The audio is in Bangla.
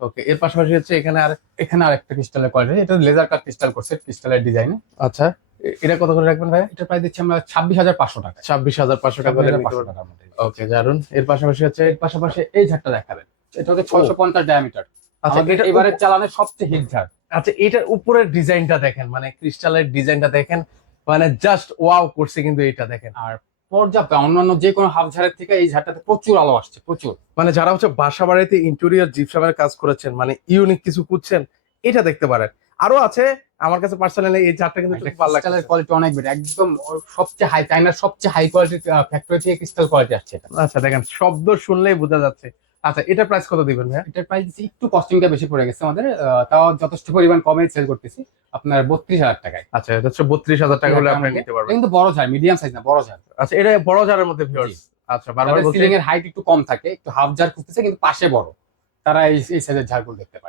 ওকে, এর পাশাপাশি হচ্ছে এখানে আরেকটা ক্রিস্টালের কোয়ালিটি, এটা লেজার কাট ক্রিস্টাল করছে, ক্রিস্টালের ডিজাইন। আচ্ছা, এটা কত করে রাখবেন ভাই? এটা প্রাইস দিচ্ছি আমরা 26,500 টাকা। 26,500 টাকা করে নিতে 26,500 পারবেন। টাকার মধ্যে। ওকে, দারুন। এর পাশাপাশি হচ্ছে এর পাশাপাশি এই ঝাড়টা দেখাবেন, এটা হচ্ছে 650 ডায়ামিটার। আচ্ছা, আমাদের এটা এবারে চালানের সবচেয়ে হিট ঝাড়। আচ্ছা, এটার উপরের ডিজাইনটা দেখেন, মানে ক্রিস্টালের ডিজাইনটা দেখেন, মানে জাস্ট ওয়াও করছে কিন্তু এটা দেখেন। আর পর্যাপ্ত অন্যান্য যে কোনো হাফ ঝাড়ের থেকে এই ঝাড়টাতে প্রচুর আলো আসছে, প্রচুর। মানে যারা হচ্ছে বাসা বাড়িতে ইন্টেরিয়র জিপসামের কাজ করেছেন, মানে ইউনিক কিছু খুঁজছেন, এটা দেখতে পারেন। আরো আছে আমার কাছে পার্সোনালি এই ঝাড়টা কিন্তু খুব ভালো ক্রিস্টালের লাগছে। কোয়ালিটি অনেক বেটার, একদম সবচেয়ে হাই, চাইনার সবচেয়ে হাই কোয়ালিটির ফ্যাক্টরি থেকে ক্রিস্টাল কোয়ালিটি আসছে এটা। আচ্ছা, দেখেন শব্দ শুনলেই বোঝা যাচ্ছে। আচ্ছা, এটা প্রাইস কত দিবেন ভাই? এটার প্রাইস একটু কস্টিংটা বেশি পড়ে গেছে আমাদের, তাও যথেষ্ট পরিমাণ কমে সেল করতেছি আপনার 32,000 টাকায়। আচ্ছা, এটা হচ্ছে 32,000 টাকা হলে আপনি নিতে পারবেন। কিন্তু বড় ঝাড়, মিডিয়াম সাইজ না, বড় ঝাড়। আচ্ছা, এটা বড় জারের মধ্যে ভিউয়ার্স। আচ্ছা, বারবার বলছি সিলিং এর হাইট একটু কম থাকে, একটু হাফ ঝাড় খুঁজতেছে কিন্তু পাশে বড়, তারা এই সাইজের ঝাড়গুলো দেখতে পায়।